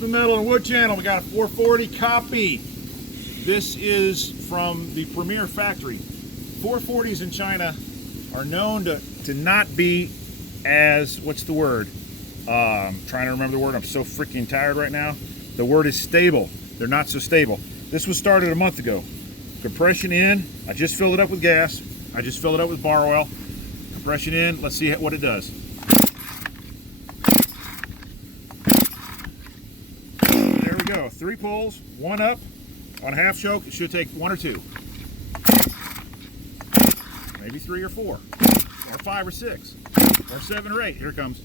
the Metal and Wood channel. We got a 440 copy. This is from the Premier factory. 440s in China are known to not be as, what's the word? I'm trying to remember the word. I'm so freaking tired right now. The word is stable. They're not so stable. This was started a month ago. Compression in. I just filled it up with gas. I just filled it up with bar oil. Compression in. Let's see what it does. There we go. 3 pulls, 1 up. On a half choke, it should take 1 or 2. Maybe 3 or 4. Or 5 or 6. Or 7 or 8. Here it comes.